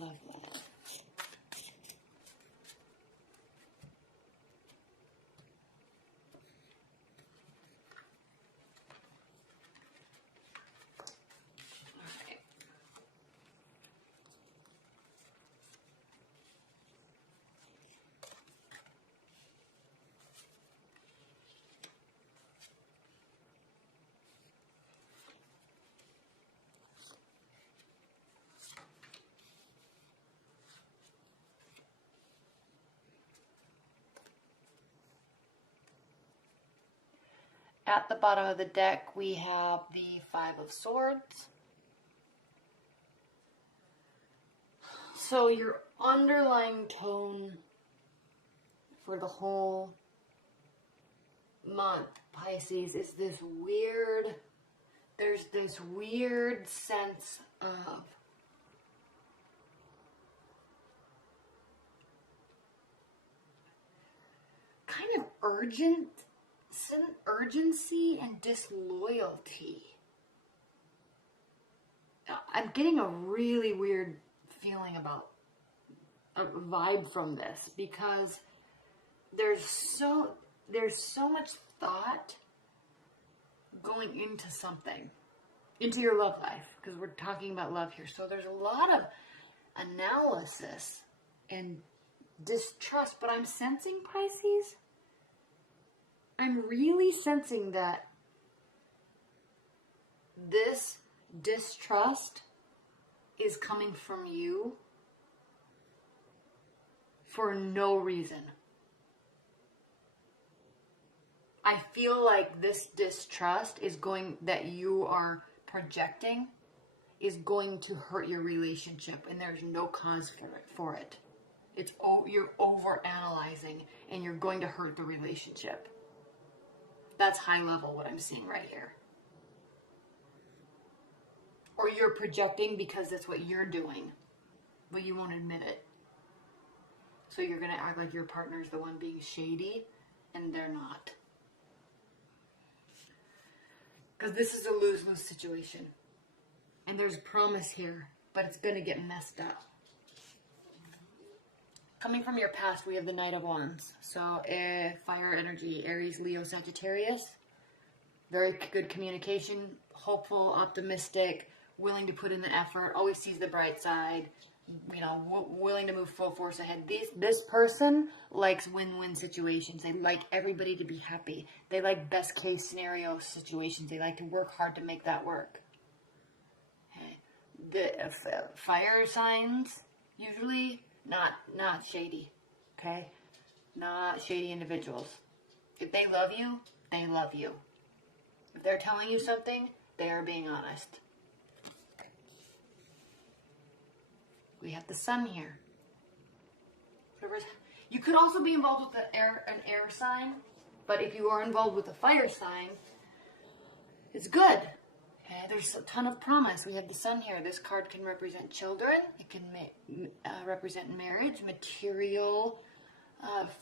love life. At the bottom of the deck, we have the Five of Swords. So your underlying tone for the whole month, Pisces, is this weird, there's this weird sense of kind of urgency and disloyalty. I'm getting a really weird feeling about a vibe from this because there's so much thought going into something, into your love life, because we're talking about love here. So there's a lot of analysis and distrust, but I'm sensing, Pisces, I'm really sensing that this distrust is coming from you for no reason. I feel like this distrust that you are projecting is going to hurt your relationship, and there's no cause for it. You're over analyzing and you're going to hurt the relationship. That's high level what I'm seeing right here. Or you're projecting because that's what you're doing, but you won't admit it. So you're going to act like your partner's the one being shady, and they're not. Because this is a lose-lose situation. And there's a promise here, but it's going to get messed up. Coming from your past, we have the Knight of Wands. So, fire energy, Aries, Leo, Sagittarius. Very good communication, hopeful, optimistic, willing to put in the effort, always sees the bright side, willing to move full force ahead. This person likes win-win situations. They like everybody to be happy. They like best case scenario situations. They like to work hard to make that work. Okay. The fire signs, usually not shady. Okay? Not shady individuals. If they love you, they love you. If they're telling you something, they are being honest. We have the Sun here. You could also be involved with an air sign, but if you are involved with a fire sign, it's good. Okay? There's a ton of promise. We have the Sun here. This card can represent children. It can represent marriage, material,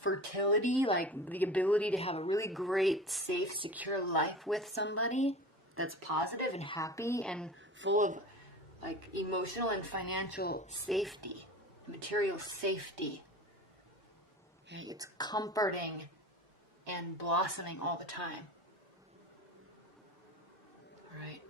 fertility, like the ability to have a really great, safe, secure life with somebody that's positive and happy and full of like emotional and financial safety, material safety. Okay? It's comforting and blossoming all the time. All right.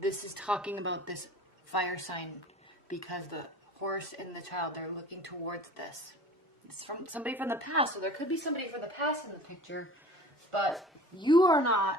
This is talking about this fire sign because the horse and the child, they're looking towards this. It's from somebody from the past, so there could be somebody from the past in the picture, but you are not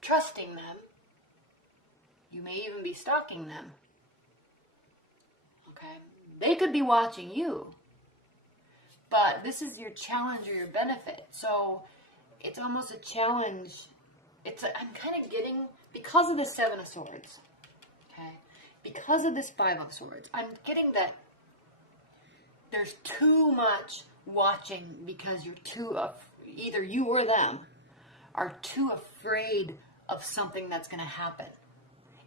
trusting them. You may even be stalking them. Okay? They could be watching you. But this is your challenge or your benefit. So it's almost a challenge. I'm kind of getting, because of the Seven of Swords, okay? Because of this Five of Swords, I'm getting that there's too much watching because you're either you or them are too afraid of something that's going to happen.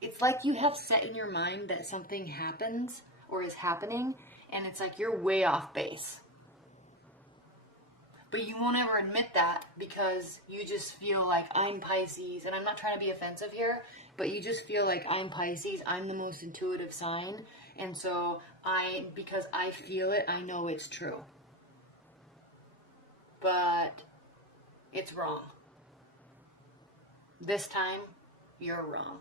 It's like you have set in your mind that something happens or is happening, and it's like you're way off base. But you won't ever admit that because you just feel like I'm Pisces, and I'm not trying to be offensive here. but you just feel like I'm Pisces, I'm the most intuitive sign, and so because I feel it, I know it's true. But it's wrong. This time, you're wrong.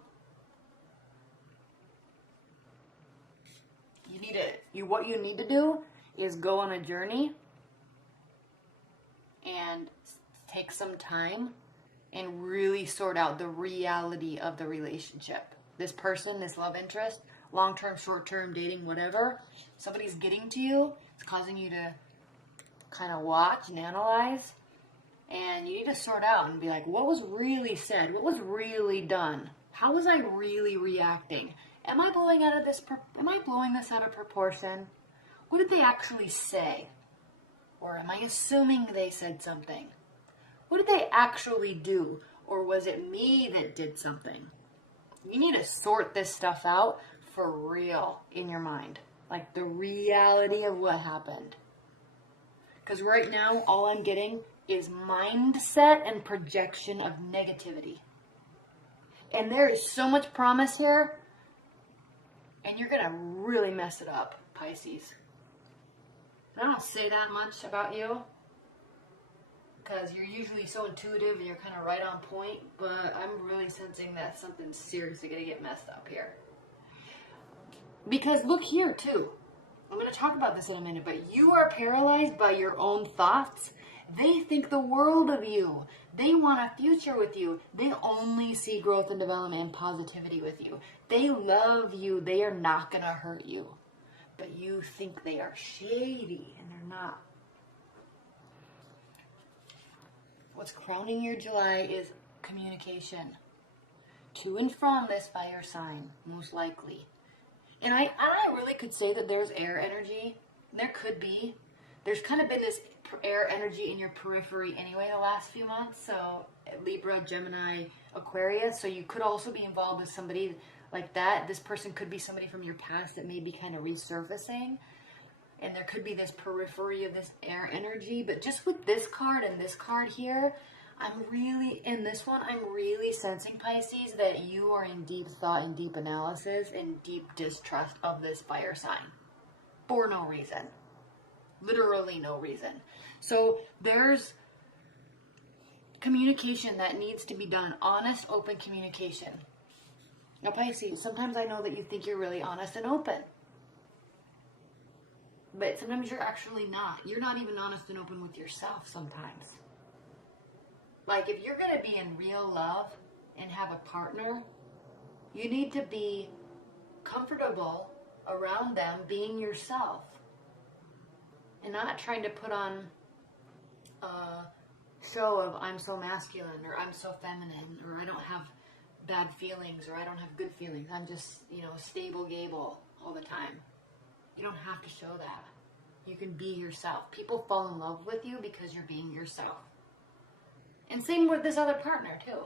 What you need to do is go on a journey and take some time and really sort out the reality of the relationship. This person, this love interest, long-term, short-term, dating, whatever, somebody's getting to you. It's causing you to kind of watch and analyze. And you need to sort out and be like, what was really said? What was really done? How was I really reacting? Am I blowing this out of proportion? What did they actually say? Or am I assuming they said something? What did they actually do? Or was it me that did something? You need to sort this stuff out for real in your mind. Like the reality of what happened. Because right now, all I'm getting is mindset and projection of negativity. And there is so much promise here. And you're going to really mess it up, Pisces. And I don't say that much about you, because you're usually so intuitive and you're kind of right on point, but I'm really sensing that something's seriously going to get messed up here. Because look here, too. I'm going to talk about this in a minute, but you are paralyzed by your own thoughts. They think the world of you. They want a future with you. They only see growth and development and positivity with you. They love you. They are not going to hurt you. But you think they are shady, and they're not. What's crowning your July is communication. To and from this fire sign, most likely. And I really could say that there's air energy. There could be. There's kind of been this air energy in your periphery anyway the last few months. So Libra, Gemini, Aquarius. So you could also be involved with somebody like that. This person could be somebody from your past that may be kind of resurfacing. And there could be this periphery of this air energy. But just with this card and this card here, I'm really sensing, Pisces, that you are in deep thought and deep analysis and deep distrust of this fire sign. For no reason. Literally no reason. So there's communication that needs to be done. Honest, open communication. Now, Pisces, sometimes I know that you think you're really honest and open. But sometimes you're actually not. You're not even honest and open with yourself sometimes. Like, if you're going to be in real love and have a partner, you need to be comfortable around them being yourself. And not trying to put on a show of I'm so masculine or I'm so feminine or I don't have bad feelings or I don't have good feelings. I'm just, stable gable all the time. You don't have to show that. You can be yourself. People fall in love with you because you're being yourself. And same with this other partner too.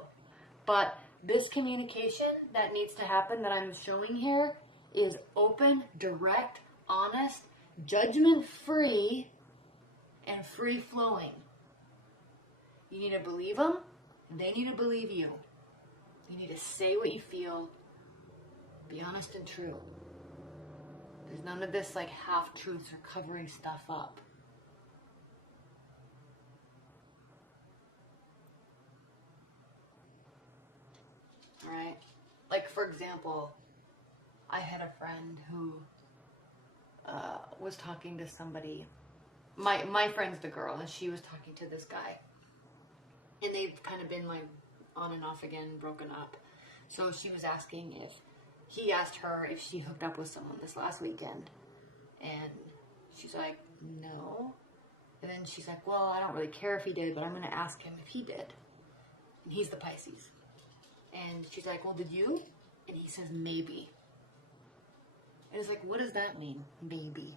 But this communication that needs to happen that I'm showing here is open, direct, honest, judgment-free, and free-flowing. You need to believe them. They need to believe you. You need to say what you feel. Be honest and true. There's none of this like half-truths or covering stuff up. Alright? Like, for example, I had a friend who was talking to somebody. My friend's the girl, and she was talking to this guy. And they've kind of been like on and off again, broken up. So she was asking he asked her if she hooked up with someone this last weekend. And she's like, no. And then she's like, well, I don't really care if he did, but I'm going to ask him if he did. And he's the Pisces. And she's like, well, did you? And he says, maybe. And it's like, what does that mean? Maybe.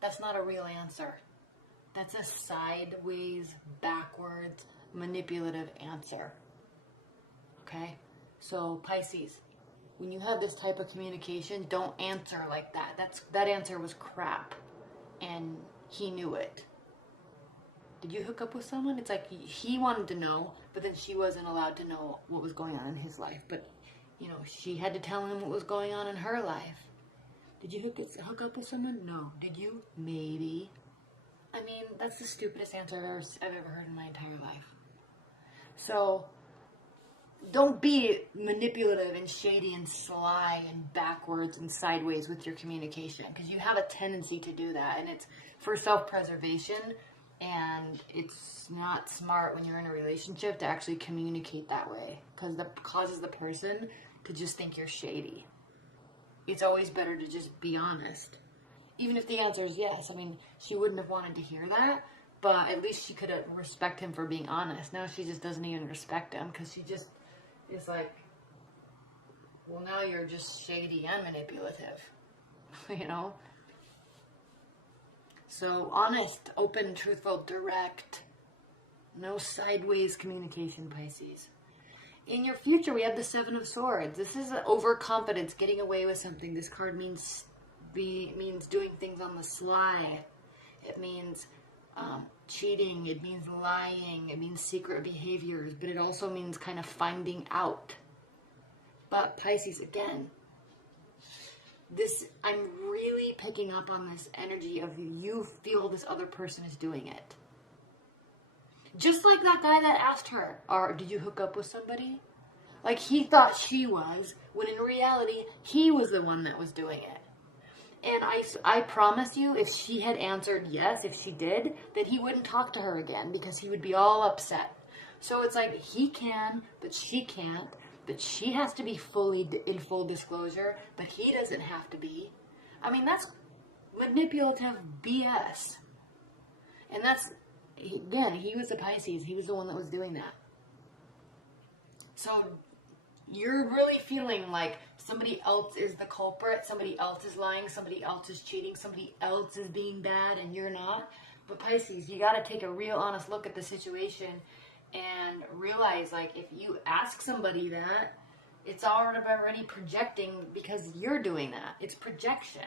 That's not a real answer. That's a sideways, backwards, manipulative answer. Okay? So, Pisces, when you have this type of communication, don't answer like that. That answer was crap. And he knew it. Did you hook up with someone? It's like he wanted to know, but then she wasn't allowed to know what was going on in his life. But, you know, she had to tell him what was going on in her life. Did you hook up with someone? No. Did you? Maybe. I mean, that's the stupidest answer I've ever heard in my entire life. So, don't be manipulative and shady and sly and backwards and sideways with your communication, because you have a tendency to do that, and it's for self-preservation, and it's not smart when you're in a relationship to actually communicate that way, because that causes the person to just think you're shady. It's always better to just be honest. Even if the answer is yes. I mean, she wouldn't have wanted to hear that, but at least she could respect him for being honest. Now she just doesn't even respect him, because she just is like, well, now you're just shady and manipulative, you know? So honest, open, truthful, direct. No sideways communication, Pisces. In your future, we have the Seven of Swords. This is overconfidence, getting away with something. This card means doing things on the sly. It means cheating. It means lying. It means secret behaviors. But it also means kind of finding out. But Pisces, again, I'm really picking up on this energy of you feel this other person is doing it. Just like that guy that asked her, did you hook up with somebody? Like, he thought she was, when in reality, he was the one that was doing it. And I promise you, if she had answered yes, if she did, then he wouldn't talk to her again, because he would be all upset. So it's like, he can, but she can't. But she has to be in full disclosure, but he doesn't have to be. I mean, that's manipulative BS. And that's, again, he was a Pisces. He was the one that was doing that. So you're really feeling like somebody else is the culprit, somebody else is lying, somebody else is cheating, somebody else is being bad, and you're not. But Pisces, you got to take a real honest look at the situation and realize, like, if you ask somebody that, it's already projecting, because you're doing that. It's projection.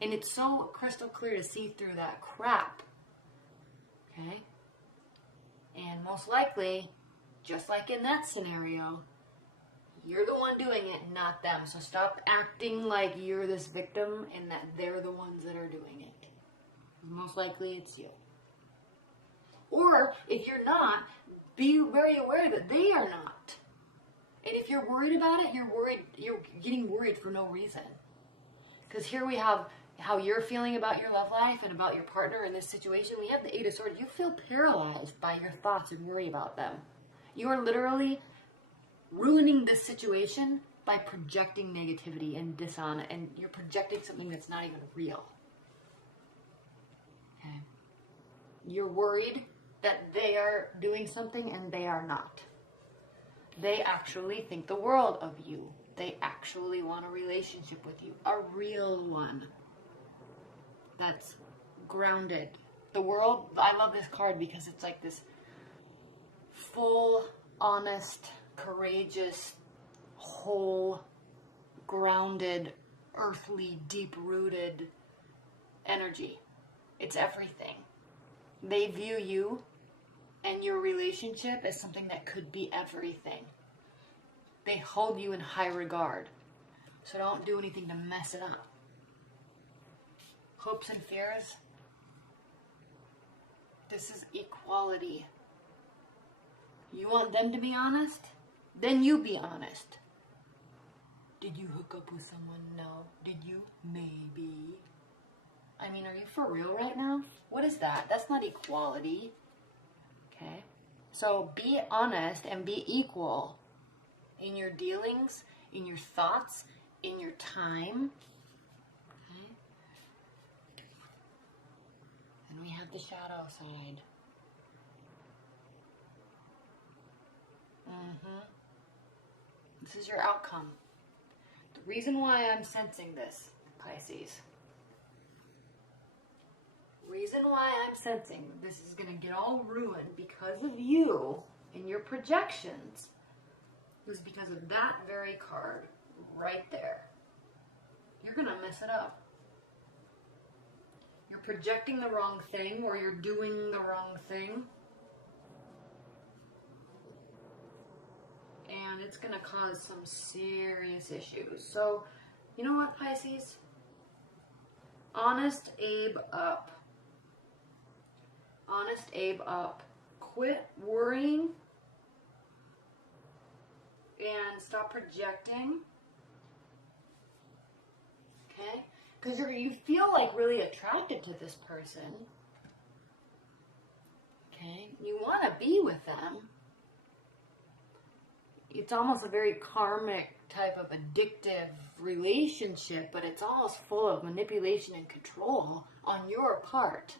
And it's so crystal clear to see through that crap. Okay? And most likely, just like in that scenario, you're the one doing it, not them. So stop acting like you're this victim and that they're the ones that are doing it. Most likely it's you. Or if you're not, be very aware that they are not. And if you're worried about it, you're getting worried for no reason. Because here we have how you're feeling about your love life and about your partner in this situation. We have the Eight of Swords. You feel paralyzed by your thoughts and worry about them. You are literally ruining this situation by projecting negativity and dishonor, and you're projecting something that's not even real. Okay. You're worried that they are doing something and they are not. They actually think the world of you. They actually want a relationship with you, a real one that's grounded. The world, I love this card because it's like this full, honest, courageous, whole, grounded, earthly, deep-rooted energy. It's everything. They view you and your relationship as something that could be everything. They hold you in high regard. So don't do anything to mess it up. Hopes and fears. This is equality. You want them to be honest? Then you be honest. Did you hook up with someone? No. Did you? Maybe. I mean, are you for real right now? What is that? That's not equality. Okay? So be honest and be equal in your dealings, in your thoughts, in your time. Okay? And we have the shadow side. This is your outcome. The reason why I'm sensing this, Pisces, reason why I'm sensing this is going to get all ruined because of you and your projections was because of that very card right there. You're going to mess it up. You're projecting the wrong thing, or you're doing the wrong thing. And it's going to cause some serious issues. So, you know what, Pisces? Honest Abe up. Honest Abe up. Quit worrying and stop projecting. Okay? Because you feel like really attracted to this person. Okay? You want to be with them. It's almost a very karmic type of addictive relationship, but it's almost full of manipulation and control on your part.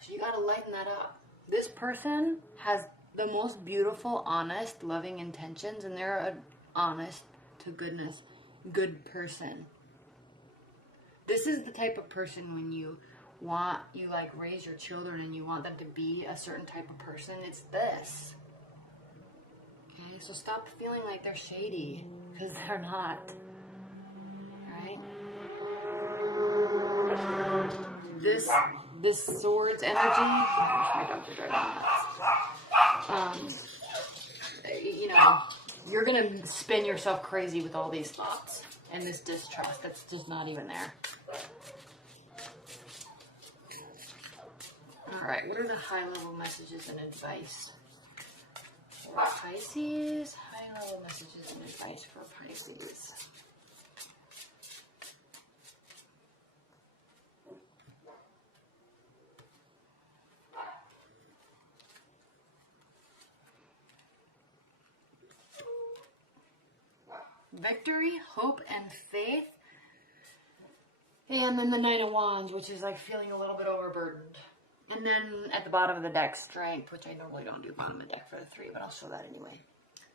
So you gotta lighten that up. This person has the most beautiful, honest, loving intentions, and they're an honest to goodness, good person. This is the type of person when you like raise your children and you want them to be a certain type of person, it's this. Okay, so stop feeling like they're shady, because they're not. Right? This swords energy, my dogs are driving nuts. You know, you're gonna spin yourself crazy with all these thoughts and this distrust that's just not even there. All right, what are the high-level messages and advice for Pisces? High-level messages and advice for Pisces. Victory, hope, and faith. And then the Knight of Wands, which is like feeling a little bit overburdened. And then at the bottom of the deck, strength, which I normally don't do bottom of the deck for the 3, but I'll show that anyway.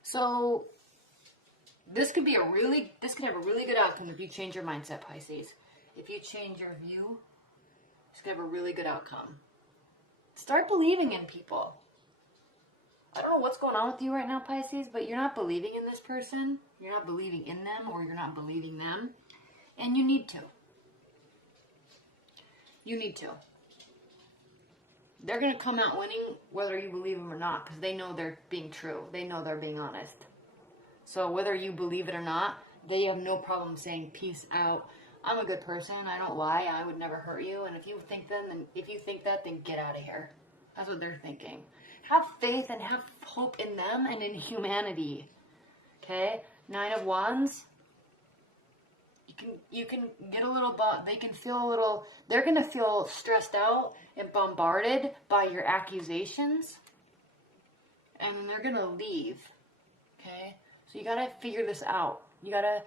So this could have a really good outcome if you change your mindset, Pisces. If you change your view, it's gonna have a really good outcome. Start believing in people. I don't know what's going on with you right now, Pisces, but you're not believing in this person. You're not believing in them, or you're not believing them. And you need to. You need to. They're going to come out winning whether you believe them or not, because they know they're being true. They know they're being honest. So whether you believe it or not, they have no problem saying, peace out. I'm a good person. I don't lie. I would never hurt you. And if you think that, then get out of here. That's what they're thinking. Have faith and have hope in them and in humanity. Okay? Nine of Wands. You can get a little, they can feel a little, they're going to feel stressed out and bombarded by your accusations. And then they're going to leave. Okay? So you got to figure this out. You got to